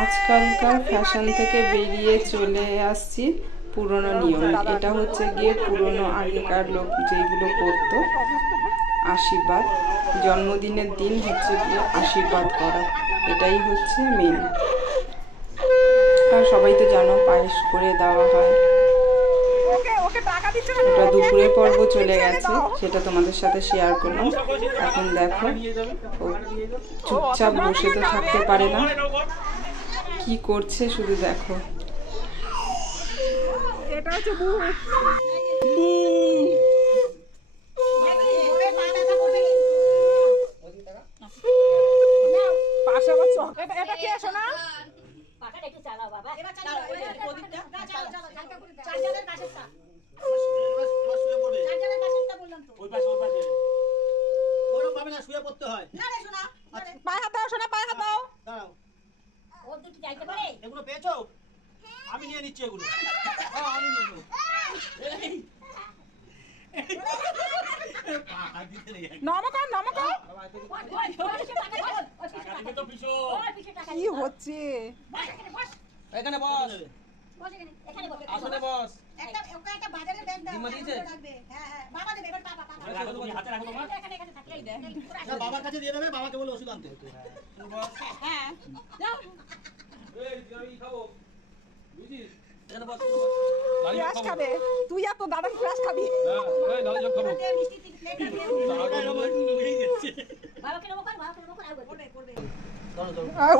আজকালকার ফ্যাশন থেকে বেরিয়ে চলে আসছি পুরনো নিয়ম। এটা হচ্ছে গিয়ে পুরনো আগেকার লোক যেগুলো করতো, আশীর্বাদ। জন্মদিনের দিন হচ্ছে গিয়ে আশীর্বাদ করা, এটাই হচ্ছে মেন। আর সবাই তো জানো পায়েস করে দেওয়া হয়। ওটা দুপুরের পর্ব চলে গেছে, সেটা তোমাদের সাথে শেয়ার করলাম। এখন দেখো ও চুপচাপ বসে তো থাকতে পারে না, কি করছে শুধু দেখো। এটা হচ্ছে আমি নিয়ে নিচ্ছি এগুলো। আমি নিয়ে নেব। কি হচ্ছে এখানে বস, আসলে বস। একটা বাজারে ব্যাগ দাও, লাগবে। হ্যাঁ হ্যাঁ, বাবা দেবে, এবার বাবা হাতে রাখো তোমার। এখানে থাকলেই দে। বাবার কাছে দিয়ে দেবে, বাবাকে বলে ওষুধ আনতে। হ্যাঁ যাও। এই জয় খাবো, বুঝিস? এখানে বস। ক্রাশ খাবে তুই, আর তো দাদা ক্রাশ খাবি। হ্যাঁ, এই লাল জল খাবো। মিষ্টি প্লেট দিয়ে বাবাকে নেবো কর, বাবাকে নেবো কর, আর করবে।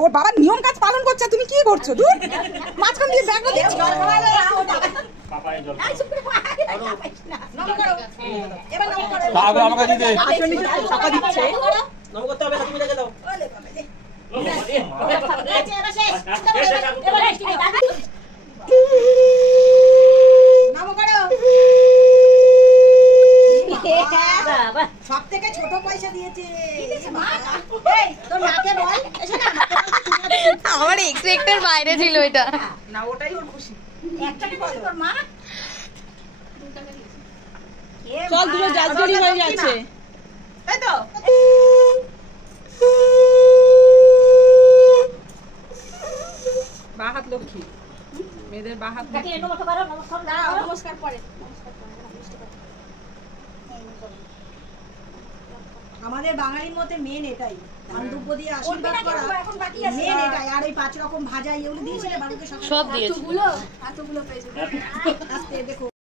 ওর বাবা নিয়ম কাজ পালন করছে, তুমি কি করছো? দূর মাঝখান দিয়ে ব্যাগ দিচ্ছ। পাপায় জল। এই চুপ করে নমো করো। এবার নমো করো। বাবা আমাকে দিয়ে দে। আসলে নিচে টাকা দিচ্ছে। নমো করতে হবে না, তুমি রেখে দাও। ওলে বাবা দে। এবার শেষ। এবার নমো করো। বাবা সব থেকে ছোট পয়সা দিয়েছে। এই তোর মাকে বল, এসে না আমার এক্সপেক্টের বাইরে ছিল এটা। না ওটাই ওর খুশি। একটা কি বল তোর মা? চল দুটো জাজগরি হয়ে যাচ্ছে, তাই তো? বাহাত লক্ষ্মী মেয়েদের বাহাত। কাকে নমস্কার করো, নমস্কার দাও, নমস্কার পরে। আমাদের বাঙালির মধ্যে মেন এটাই, ধানদুব্য দিয়ে আশীর্বাদ করা মেন এটাই। আর এই 5 রকম ভাজা এগুলো দিয়েছিলে বাবুকে সব দিয়েছে। এতগুলো পেয়েছে। আস্তে দেখো।